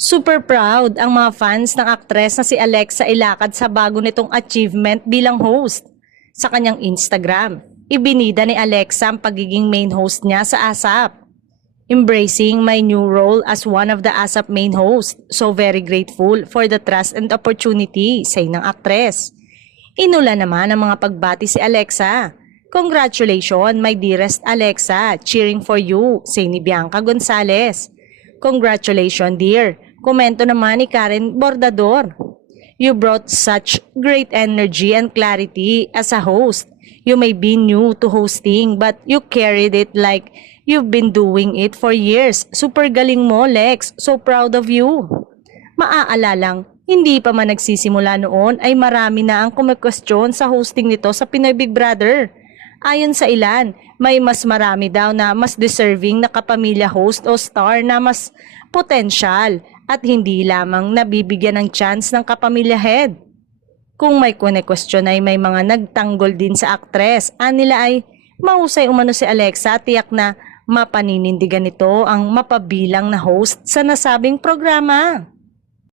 Super proud ang mga fans ng aktres na si Alexa Ilacad sa bago nitong achievement bilang host. Sa kanyang Instagram, ibinida ni Alexa ang pagiging main host niya sa ASAP. Embracing my new role as one of the ASAP main host, so very grateful for the trust and opportunity, say ng aktres. Inula naman ang mga pagbati si Alexa. Congratulations my dearest Alexa, cheering for you, say ni Bianca Gonzalez. Congratulations dear. Komento naman ni Karen Bordador. You brought such great energy and clarity as a host. You may be new to hosting but you carried it like you've been doing it for years. Super galing mo, Lex. So proud of you. Maaalalang, hindi pa man nagsisimula noon ay marami na ang kumekwestiyon sa hosting nito sa Pinoy Big Brother. Ayon sa ilan, may mas marami daw na mas deserving na kapamilya host o star na mas potensyal at hindi lamang nabibigyan ng chance ng kapamilya head. Kung may question ay may mga nagtanggol din sa aktres, anila ay mahusay umano si Alexa, tiyak na mapaninindigan nito ang mapabilang na host sa nasabing programa.